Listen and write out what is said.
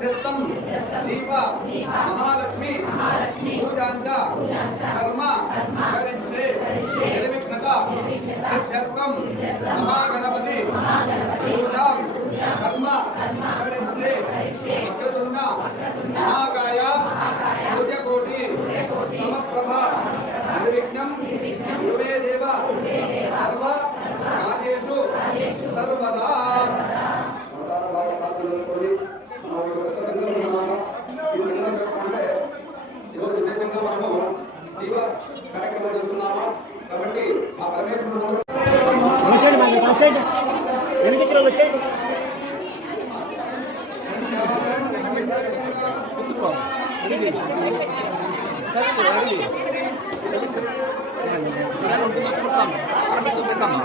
सिद्ध्यर्थम दीप महालक्ष्मी पूजांच कर्म करिष्ये निर्विघ्नता सिद्ध्यर्थम महागणपति पूजां कर्म करिष्ये वक्रतुंड महाकाय सूर्यकोटि समप्रभा निर्विघ्नं कुरुमे देव सर्व कार्येषु सर्वदा కార్యక్రమం చేస్తున్నాము కాబట్టి ఆ పరమేశ్వరుడు చూస్తాం